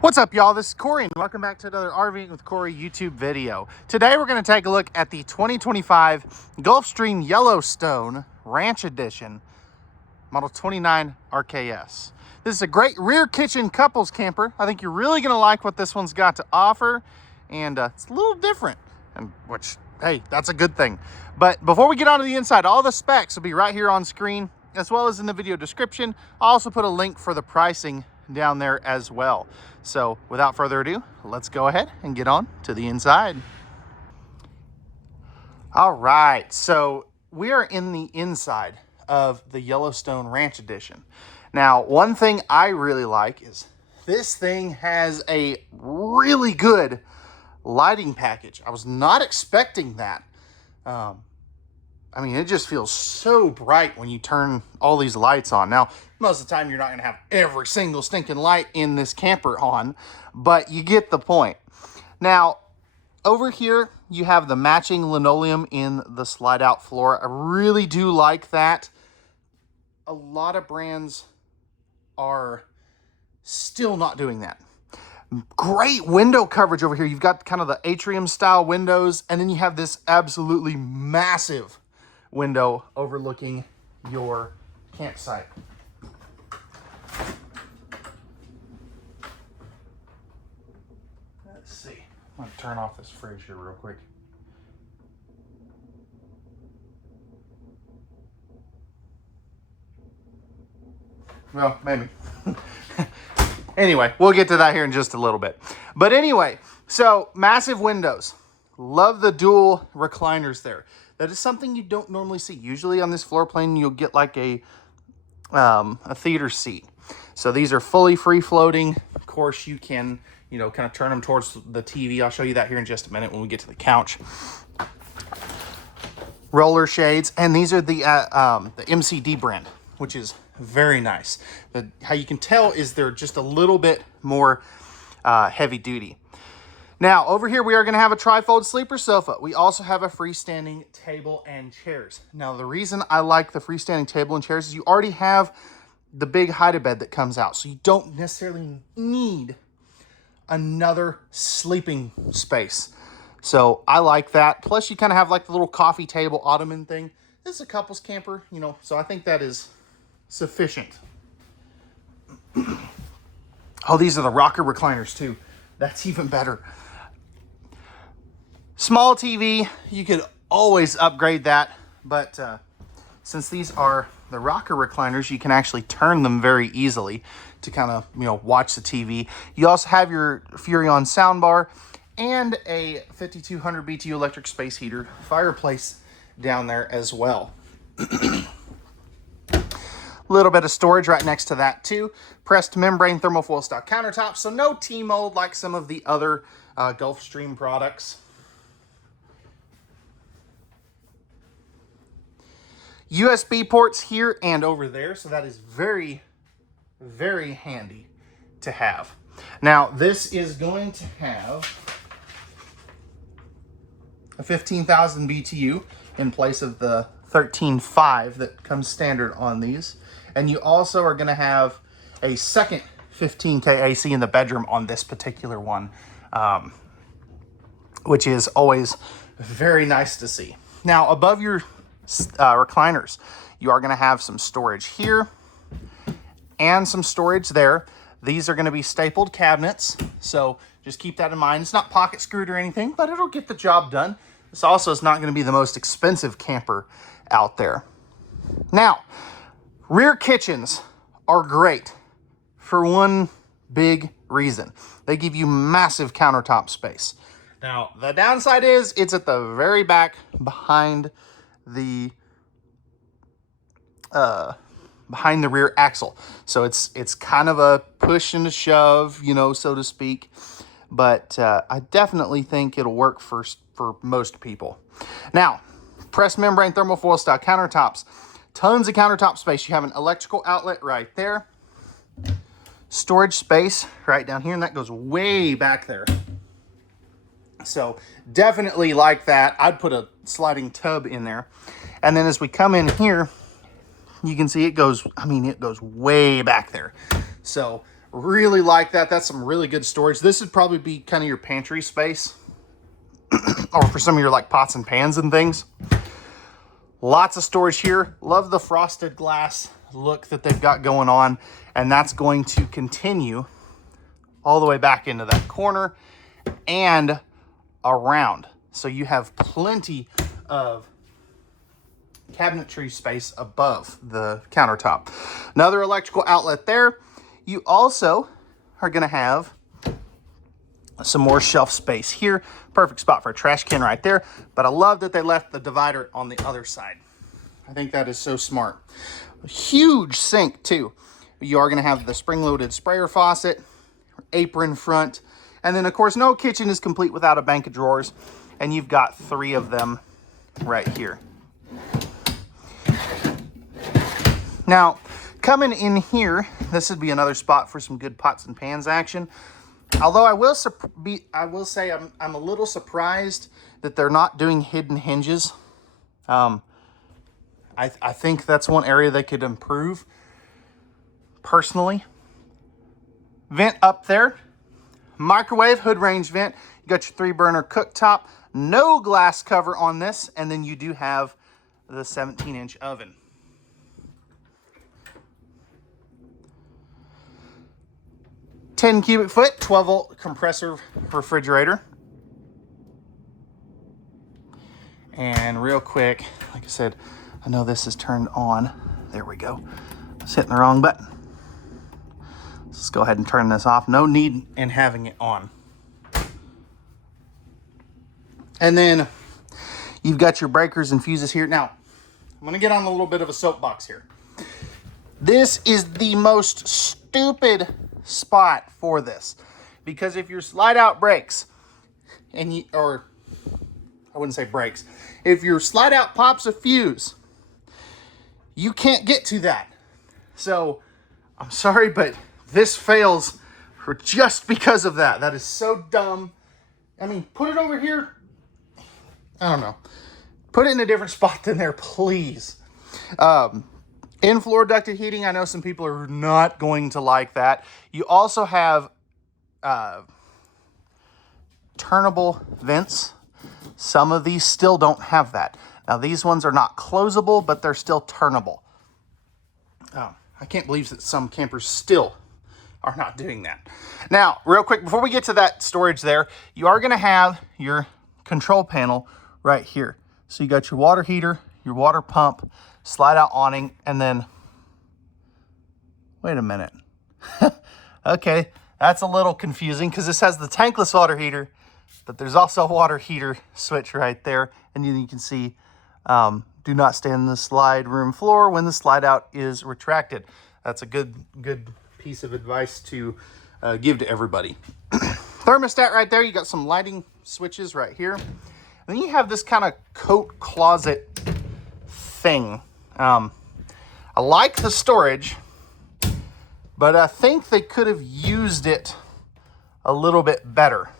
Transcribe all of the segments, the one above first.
What's up, y'all? This is Corey, and welcome back to another RVing with Corey YouTube video. Today, we're going to take a look at the 2025 Gulfstream Yellowstone Ranch Edition, Model 29 RKS. This is a great rear kitchen couples camper. I think you're really going to like what this one's got to offer, and it's a little different, and which, hey, that's a good thing. But before we get onto the inside, all the specs will be right here on screen, as well as in the video description. I'll also put a link for the pricing down there as well. So without further ado, let's go ahead and get on to the inside. All right, so we are in the inside of the Yellowstone Ranch Edition. Now, one thing I really like is this thing has a really good lighting package. I was not expecting that. I mean, it just feels so bright when you turn all these lights on. Now, most of the time, you're not going to have every single stinking light in this camper on, but you get the point. Now, over here, you have the matching linoleum in the slide-out floor. I really do like that. A lot of brands are still not doing that. Great window coverage over here. You've got kind of the atrium-style windows, and then you have this absolutely massive window overlooking your campsite. Let's see. I'm going to turn off this fridge here real quick. Well, maybe. Anyway, we'll get to that here in just a little bit. But anyway, so massive windows. Love the dual recliners there. That is something you don't normally see. Usually on this floor plan, you'll get like a theater seat. So these are fully free floating. Of course, you can, kind of turn them towards the TV. I'll show you that here in just a minute when we get to the couch. Roller shades, and these are the MCD brand, which is very nice. How you can tell is they're just a little bit more heavy duty. Now, over here, we are going to have a trifold sleeper sofa. We also have a freestanding table and chairs. Now, the reason I like the freestanding table and chairs is you already have the big hide-a-bed that comes out, so you don't necessarily need another sleeping space. So I like that. Plus, you kind of have like the little coffee table ottoman thing. This is a couples camper, so I think that is sufficient. Oh, these are the rocker recliners too. That's even better. Small TV, you could always upgrade that, but since these are the rocker recliners, you can actually turn them very easily to kind of, watch the TV. You also have your Furrion soundbar and a 5200 BTU electric space heater fireplace down there as well. Little bit of storage right next to that too. Pressed membrane thermofoil style countertops, so no T-mold like some of the other Gulfstream products. USB ports here and over there, so that is very, very handy to have. Now, this is going to have a 15,000 BTU in place of the 13.5 that comes standard on these. And you also are going to have a second 15K AC in the bedroom on this particular one, which is always very nice to see. Now, above your recliners, you are going to have some storage here and some storage there. These are going to be stapled cabinets, so just keep that in mind. It's not pocket screwed or anything, but it'll get the job done. This also is not going to be the most expensive camper out there. Now, rear kitchens are great for one big reason. They give you massive countertop space. Now, the downside is it's at the very back behind the rear axle. So it's kind of a push and a shove, so to speak. But I definitely think it'll work for most people. Now, pressed membrane thermofoil style countertops. Tons of countertop space. You have an electrical outlet right there. Storage space right down here, and that goes way back there. So definitely like that. I'd put a sliding tub in there. And then as we come in here, you can see it goes way back there. So Really like that. That's some really good storage. This would probably be kind of your pantry space or for some of your like pots and pans and things. Lots of storage here. Love the frosted glass look that they've got going on. And that's going to continue all the way back into that corner and around. So you have plenty of cabinetry space above the countertop. Another electrical outlet there. You also are going to have some more shelf space here. Perfect spot for a trash can right there. But I love that they left the divider on the other side. I think that is so smart. A huge sink too. You are going to have the spring-loaded sprayer faucet, apron front, and then of course no kitchen is complete without a bank of drawers, and you've got 3 of them right here. Now, coming in here, this would be another spot for some good pots and pans action. Although I will say I'm a little surprised that they're not doing hidden hinges. I think that's one area they could improve, personally. Vent up there. Microwave, hood range vent. You got your 3-burner cooktop. No glass cover on this. And then you do have the 17-inch oven. $10 cubic foot, 12-volt compressor refrigerator. And real quick, like I said, I know this is turned on. There we go. I was hitting the wrong button. Let's go ahead and turn this off. No need in having it on. And then you've got your breakers and fuses here. Now, I'm going to get on a little bit of a soapbox here. This is the most stupid spot for this, because if your slide out breaks and or I wouldn't say breaks, if your slide out pops a fuse, you can't get to that. So I'm sorry, but this fails for just because of that. That is so dumb. I mean, put it over here. I don't know. Put it in a different spot than there, please. In-floor ducted heating, I know some people are not going to like that. You also have turnable vents. Some of these still don't have that. Now, these ones are not closable, but they're still turnable. I can't believe that some campers still are not doing that. Now, real quick, before we get to that storage there, you are going to have your control panel right here. So you got your water heater, your water pump, slide out awning, and then, wait a minute. Okay, that's a little confusing because this has the tankless water heater, but there's also a water heater switch right there. And you can see, do not stand in the slide room floor when the slide out is retracted. That's a good piece of advice to give to everybody. Thermostat right there. You got some lighting switches right here. And then you have this kind of coat closet thing. I like the storage, but I think they could have used it a little bit better.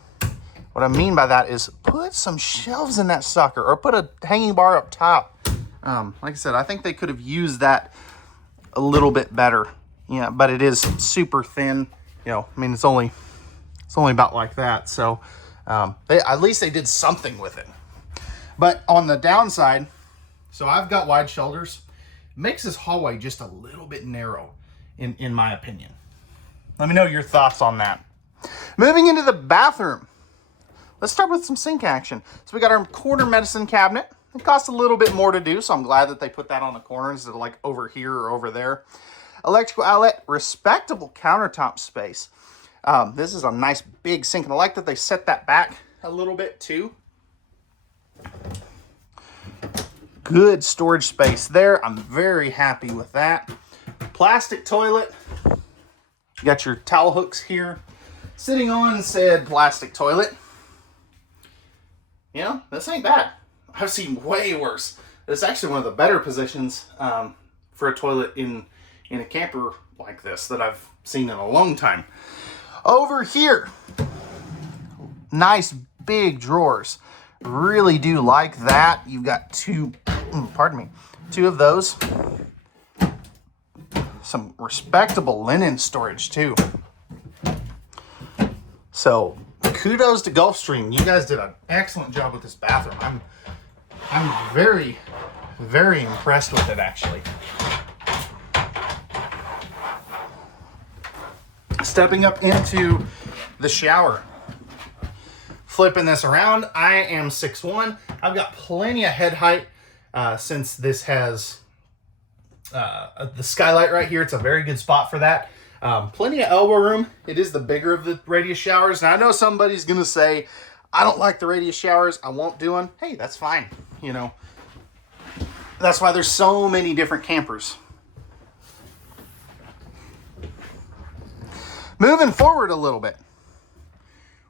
What I mean by that is put some shelves in that sucker or put a hanging bar up top. Like I said, I think they could have used that a little bit better. Yeah, but it is super thin. You know, I mean, it's only about like that. So at least they did something with it. But on the downside, so I've got wide shoulders. It makes this hallway just a little bit narrow, in my opinion. Let me know your thoughts on that. Moving into the bathroom. Let's start with some sink action. So we got our corner medicine cabinet. It costs a little bit more to do, so I'm glad that they put that on the corner instead of like over here or over there. Electrical outlet, respectable countertop space. This is a nice big sink, and I like that they set that back a little bit too. Good storage space there. I'm very happy with that. Plastic toilet. You got your towel hooks here. Sitting on said plastic toilet. You know, this ain't bad. I've seen way worse. It's actually one of the better positions for a toilet in a camper like this that I've seen in a long time. Over here, nice big drawers. Really do like that. You've got two of those. Some respectable linen storage too. So kudos to Gulfstream. You guys did an excellent job with this bathroom. I'm very, very impressed with it, actually. Stepping up into the shower. Flipping this around, I am 6'1". I've got plenty of head height since this has the skylight right here. It's a very good spot for that. Plenty of elbow room. It is the bigger of the radius showers. And I know somebody's going to say, I don't like the radius showers. I won't do them. Hey, that's fine. You know, that's why there's so many different campers. Moving forward a little bit,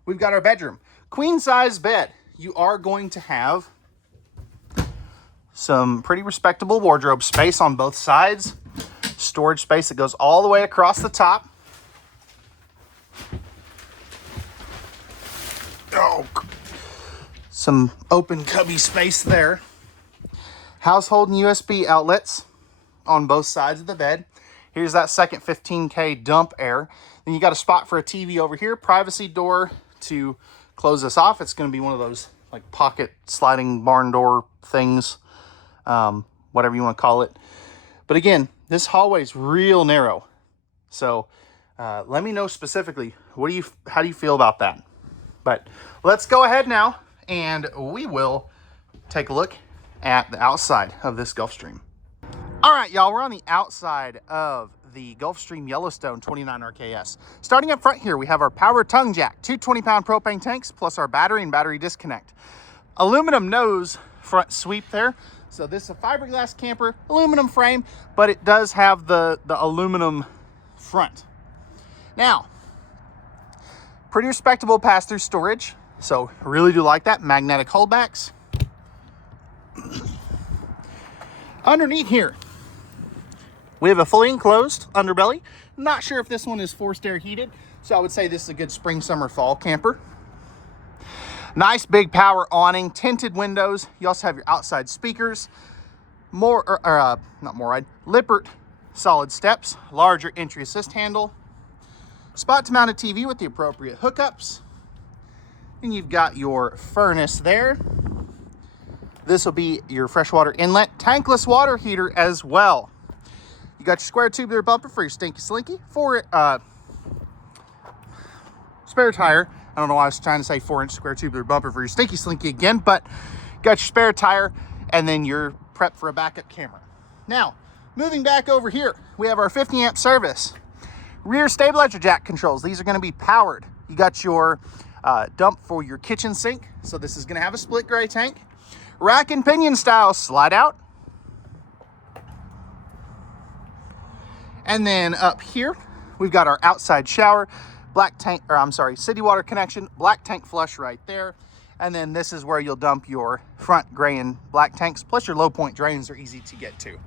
we've got our bedroom. Queen size bed. You are going to have some pretty respectable wardrobe space on both sides. Storage space that goes all the way across the top. Oh, some open cubby space there. Household and USB outlets on both sides of the bed. Here's that second 15K dump air. Then you got a spot for a TV over here. Privacy door to close this off. It's going to be one of those like pocket sliding barn door things, whatever you want to call it. But again, this hallway is real narrow. So let me know specifically, how do you feel about that? But let's go ahead now and we will take a look at the outside of this Gulfstream. All right, y'all, we're on the outside of the Gulfstream Yellowstone 29 RKS. Starting up front here, we have our power tongue jack, two 20-pound propane tanks, plus our battery and battery disconnect. Aluminum nose front sweep there. So this is a fiberglass camper, aluminum frame, but it does have the aluminum front. Now, pretty respectable pass-through storage. So really do like that. Magnetic holdbacks. Underneath here, we have a fully enclosed underbelly. Not sure if this one is forced air heated, so I would say this is a good spring, summer, fall camper. Nice big power awning, tinted windows. You also have your outside speakers, Lippert solid steps, larger entry assist handle, spot to mount a TV with the appropriate hookups. And you've got your furnace there. This will be your freshwater inlet, tankless water heater as well. You got your square tubular bumper for your stinky slinky. For spare tire. I don't know why I was trying to say 4-inch square tubular bumper for your stinky slinky again, but got your spare tire and then you're prepped for a backup camera. Now, moving back over here, we have our 50 amp service. Rear stabilizer jack controls. These are going to be powered. You got your dump for your kitchen sink. So this is going to have a split gray tank. Rack and pinion style slide out. And then up here, we've got our outside shower, city water connection, black tank flush right there. And then this is where you'll dump your front gray and black tanks, plus your low point drains are easy to get to.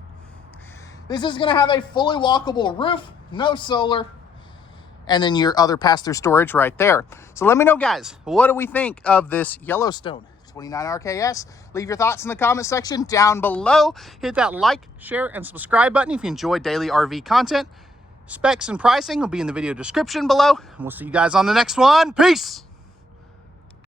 This is gonna have a fully walkable roof, no solar, and then your other pass-through storage right there. So let me know, guys, what do we think of this Yellowstone 29 RKS? Leave your thoughts in the comment section down below. Hit that like, share, and subscribe button if you enjoy daily RV content. Specs and pricing will be in the video description below. And we'll see you guys on the next one. Peace!